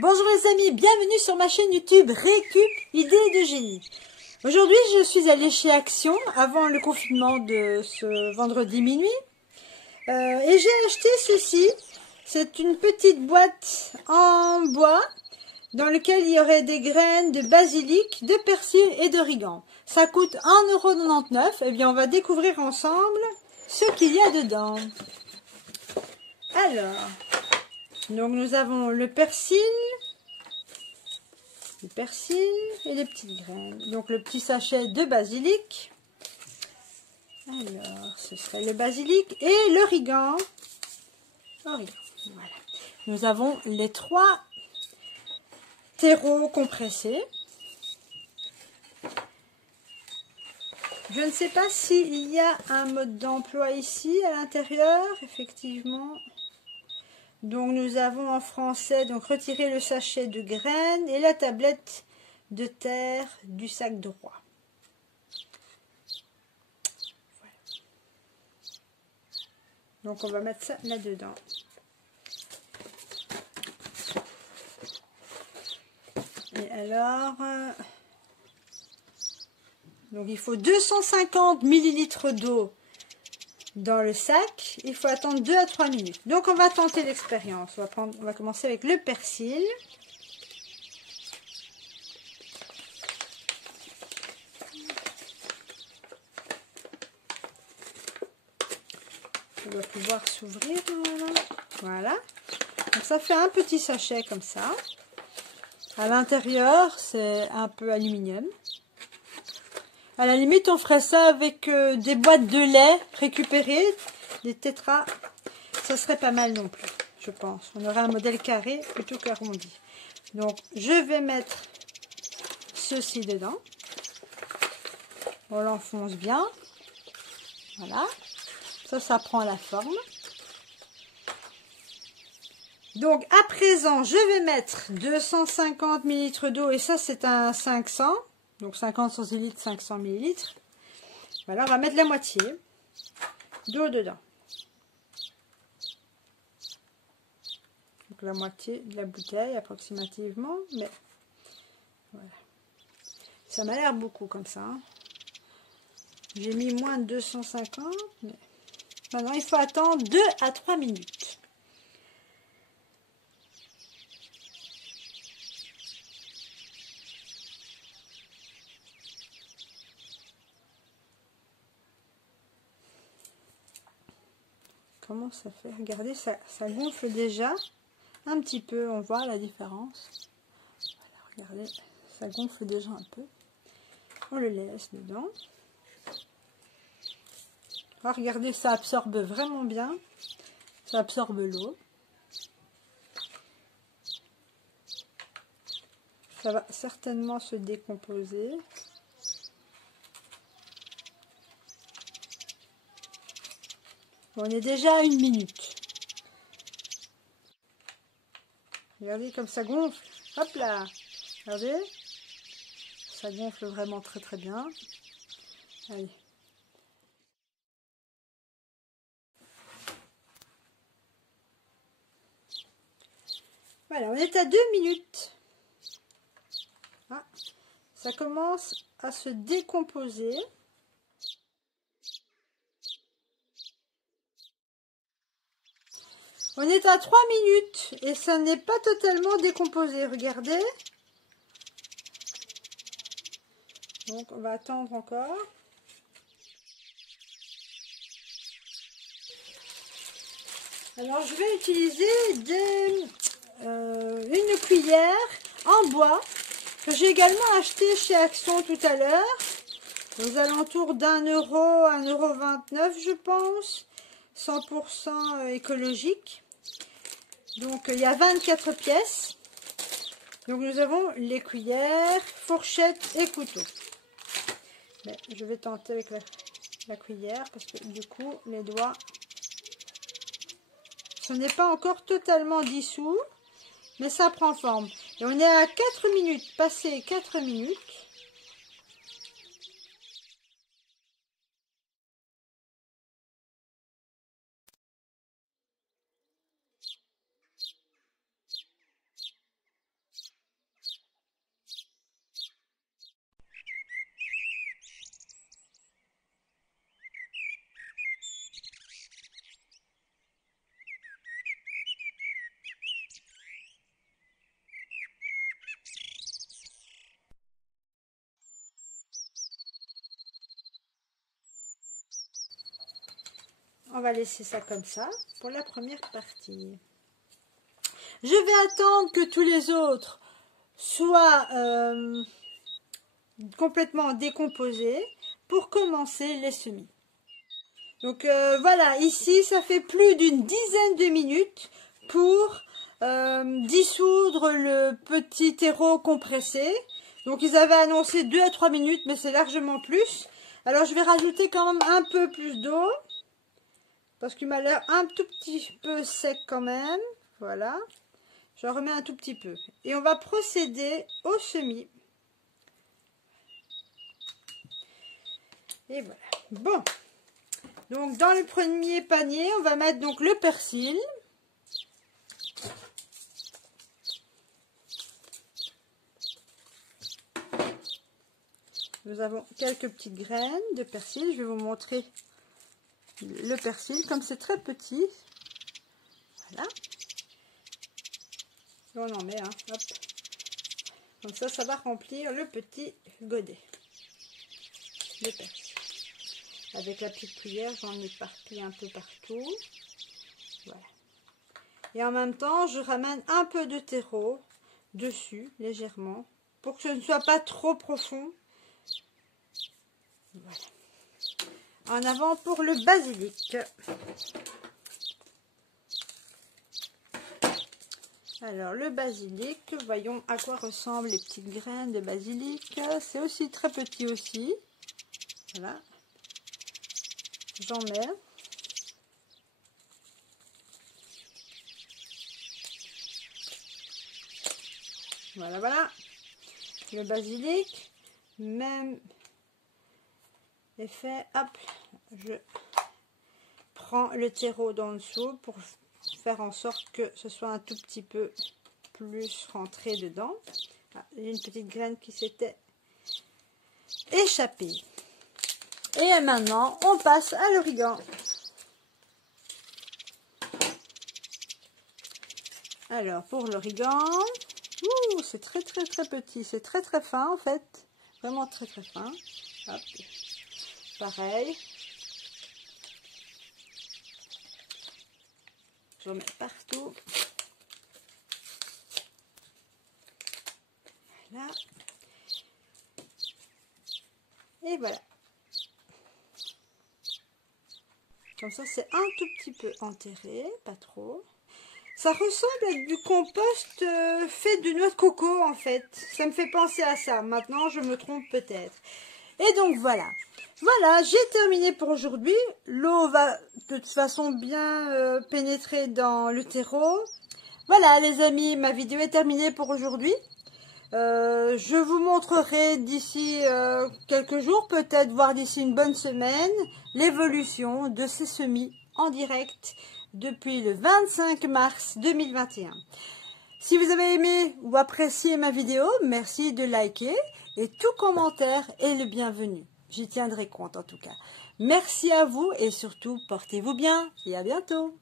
Bonjour les amis, bienvenue sur ma chaîne YouTube Récup Idées de Génie. Aujourd'hui je suis allée chez Action avant le confinement de ce vendredi minuit et j'ai acheté ceci. C'est une petite boîte en bois dans laquelle il y aurait des graines de basilic, de persil et d'origan. Ça coûte 1,99 €. Eh bien on va découvrir ensemble ce qu'il y a dedans. Alors, donc nous avons le persil et les petites graines. Donc le petit sachet de basilic. Alors, ce serait le basilic et l'origan. Voilà. Nous avons les 3 terreaux compressés. Je ne sais pas s'il y a un mode d'emploi ici à l'intérieur, effectivement. Donc nous avons en français, donc retirer le sachet de graines et la tablette de terre du sac droit. Voilà. Donc on va mettre ça là-dedans. Et alors, donc il faut 250 ml d'eau dans le sac. Il faut attendre 2 à 3 minutes. Donc on va tenter l'expérience. On va commencer avec le persil. Ça doit pouvoir s'ouvrir. Voilà. Donc ça fait un petit sachet comme ça. À l'intérieur, c'est un peu aluminium. À la limite, on ferait ça avec des boîtes de lait récupérées, des tétras. Ça serait pas mal non plus, je pense. On aurait un modèle carré plutôt qu'arrondi. Donc, je vais mettre ceci dedans. On l'enfonce bien. Voilà. Ça prend la forme. Donc, à présent, je vais mettre 250 ml d'eau. Et ça, c'est un 500. Donc, 50 centilitres, 500 ml. Voilà, on va mettre la moitié d'eau dedans. Donc, la moitié de la bouteille, approximativement. Mais, voilà. Ça m'a l'air beaucoup comme ça. Hein. J'ai mis moins de 250. Mais maintenant, il faut attendre 2 à 3 minutes. Comment ça fait? Regardez, ça gonfle déjà un petit peu. On voit la différence. Voilà, regardez, ça gonfle déjà un peu. On le laisse dedans. Ah, regardez, ça absorbe vraiment bien. Ça absorbe l'eau. Ça va certainement se décomposer. On est déjà à 1 minute. Regardez comme ça gonfle. Hop là. Regardez. Ça gonfle vraiment très très bien. Allez. Voilà, on est à 2 minutes. Ah, ça commence à se décomposer. On est à 3 minutes et ça n'est pas totalement décomposé. Regardez. Donc, on va attendre encore. Alors, je vais utiliser une cuillère en bois que j'ai également acheté chez Action tout à l'heure. Aux alentours d'1 €, 1,29 € je pense. 100% écologique. Donc, il y a 24 pièces. Donc, nous avons les cuillères, fourchettes et couteaux. Mais je vais tenter avec la cuillère parce que du coup, les doigts, ce n'est pas encore totalement dissous, mais ça prend forme. Et on est à 4 minutes, passé 4 minutes. on va laisser ça comme ça pour la première partie. Je vais attendre que tous les autres soient complètement décomposés pour commencer les semis. Donc voilà, ici ça fait plus d'une dizaine de minutes pour dissoudre le petit terreau compressé. Donc ils avaient annoncé 2 à 3 minutes, mais c'est largement plus. Alors je vais rajouter quand même un peu plus d'eau, parce qu'il m'a l'air un tout petit peu sec quand même. Voilà, je remets un tout petit peu. Et on va procéder au semis. Et voilà. Bon, donc dans le premier panier, on va mettre donc le persil. Nous avons quelques petites graines de persil. Je vais vous montrer le persil, comme c'est très petit. Voilà. Et on en met un. Hop. Comme ça va remplir le petit godet de persil. Avec la petite cuillère, j'en éparpille un peu partout. Voilà. Et en même temps, je ramène un peu de terreau dessus, légèrement, pour que ce ne soit pas trop profond. Voilà. En avant pour le basilic. Alors le basilic, voyons à quoi ressemblent les petites graines de basilic. C'est aussi très petit aussi. Voilà. J'en mets. Voilà, voilà. Le basilic, même effet, hop, je prends le terreau d'en dessous pour faire en sorte que ce soit un tout petit peu plus rentré dedans. Ah, une petite graine qui s'était échappée. Et maintenant, on passe à l'origan. Alors, pour l'origan, c'est très petit. C'est très fin en fait. Vraiment très fin. Hop. Pareil. Je remets partout. Voilà. Et voilà. Comme ça, c'est un tout petit peu enterré, pas trop. Ça ressemble à du compost fait de noix de coco en fait. Ça me fait penser à ça. Maintenant, je me trompe peut-être. Et donc voilà. Voilà, j'ai terminé pour aujourd'hui. L'eau va de toute façon bien pénétrer dans le terreau. Voilà les amis, ma vidéo est terminée pour aujourd'hui. Je vous montrerai d'ici quelques jours, peut-être voire d'ici une bonne semaine, l'évolution de ces semis en direct depuis le 25 mars 2021. Si vous avez aimé ou apprécié ma vidéo, merci de liker et tout commentaire est le bienvenu. J'y tiendrai compte en tout cas. Merci à vous et surtout portez-vous bien et à bientôt.